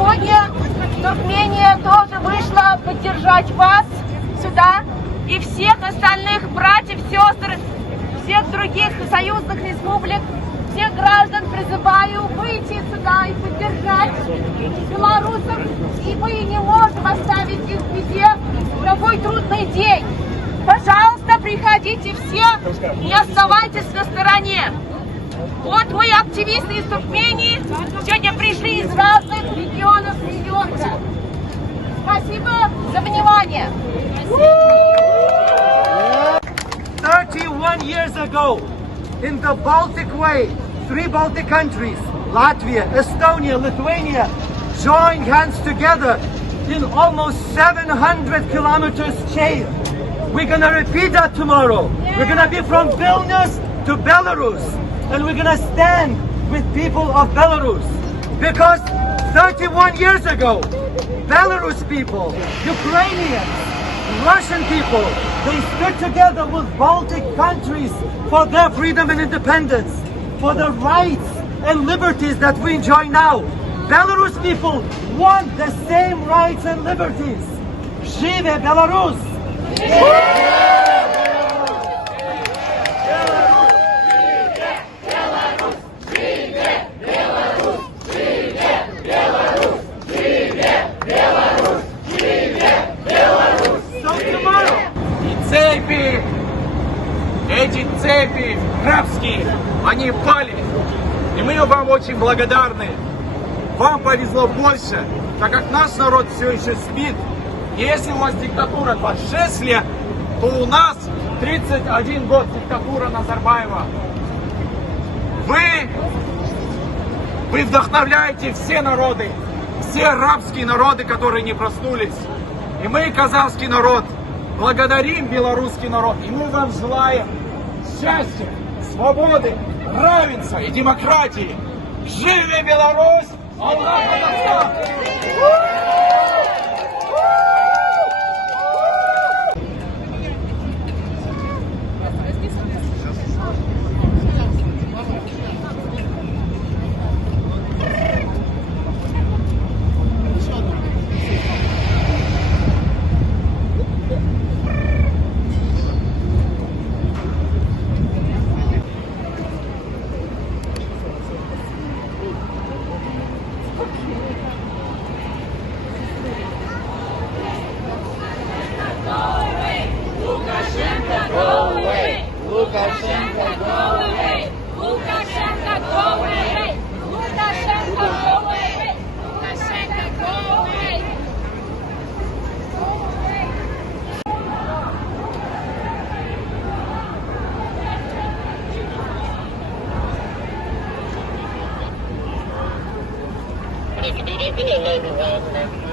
сегодня Туркмения тоже вышла поддержать вас сюда и всех остальных братьев, сестр, всех других союзных республик, всех граждан призываю выйти сюда и поддержать белорусов, и мы не можем оставить их в беде в такой трудный день. Пожалуйста, приходите все, не оставайтесь на стороне. Вот мы, активисты из Туркмении, сегодня пришли из разных регионов Нью-Йорка. Спасибо за внимание. 31 years ago, in the Baltic Way, 3 Baltic countries, Latvia, Estonia, Lithuania, joined hands together in almost 700 kilometers chain. We're gonna repeat that tomorrow. We're gonna be from Vilnius to Belarus, and we're gonna stand with people of Belarus. Because 31 years ago, Belarus people, Ukrainians, Russian people, they stood together with Baltic countries for their freedom and independence, for the rights and liberties that we enjoy now. Belarus people want the same rights and liberties. Живе Belarus! Цепи, эти цепи рабские, они пали. И мы вам очень благодарны. Вам повезло больше, так как наш народ все еще спит. И если у вас диктатура 26 лет, то у нас 31 год диктатура Назарбаева. Вы вдохновляете все народы, все арабские народы, которые не проснулись. И мы, казахский народ, благодарим белорусский народ, и мы вам желаем счастья, свободы, равенства и демократии. Живе Беларусь! Аллах Казахстан! Lukashenko, go away! Lukashenko, go away! Lukashenko, go away! Lukashenko, go away! If you do that,